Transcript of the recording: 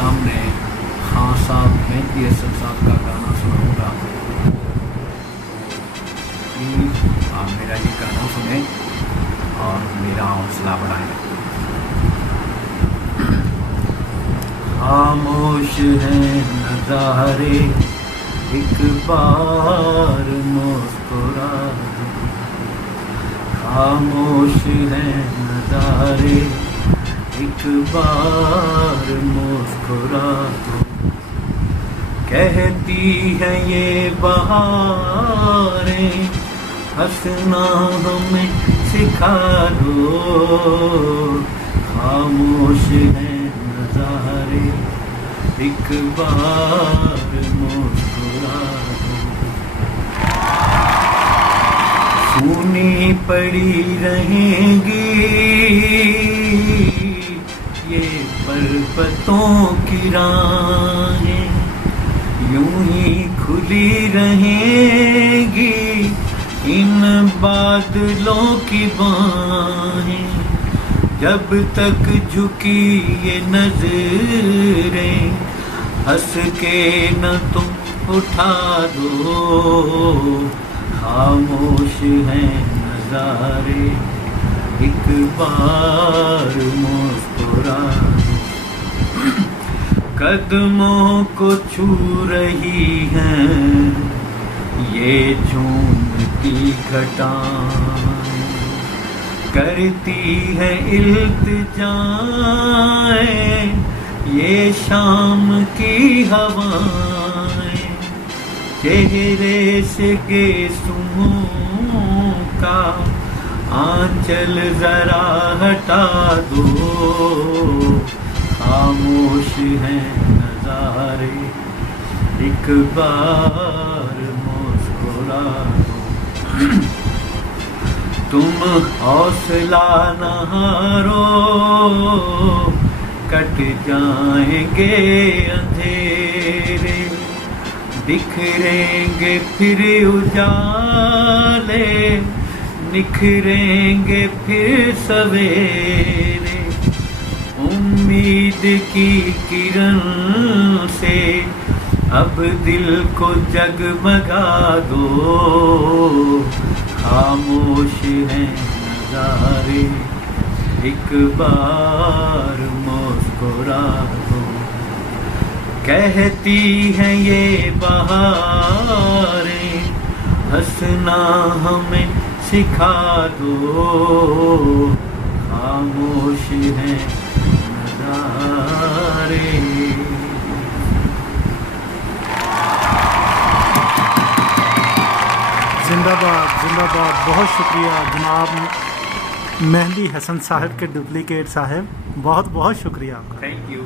सामने खान साहब मेहदी हसन साहब का गाना सुनाऊंगा। प्लीज़ आप मेरा ये गाना सुने और मेरा हौसला बढ़ाएं। खामोश हैं नज़ारे, एक बार मुस्कुरा दो। खामोश हैं नज़ारे, एक बार मुस्कुरा दो। कहती हैं ये बहारें, हंसना हमें सिखा दो। खामोश हैं नज़ारे, एक बार मुस्कुरा दो। सूनी पड़ी रहेंगी ये पर्वतों की राहें, यूं ही खुली रहेंगी इन बादलों की बाहें। जब तक झुकी ये नजरें, हंस के न तुम उठा दो। खामोश हैं नज़ारे, एक बार मुस्कुरा दो। कदमों को छू रही हैं ये झूमती घटाएं, करती है इल्तिजाएं ये शाम की हवाएं। चेहरे से गेसुओं का आंचल जरा हटा दो। खामोश हैं नज़ारे, एक बार मुस्कुरा दो। तुम हौसला न हारो, कट जाएंगे अंधेरे, बिखरेंगे फिर उजाले, निखरेंगे फिर सवेरे। उम्मीद की किरण से अब दिल को जगमगा दो। खामोश हैं नज़ारे, एक बार मुस्कुरा दो। कहती हैं ये बहारें, हंसना हमें सिखा दो। खामोश हैं नज़ारे। जिंदाबाद जिंदाबाद। बहुत शुक्रिया जनाब मेहदी हसन साहब के डुप्लीकेट साहब, बहुत बहुत शुक्रिया आपका। Thank you.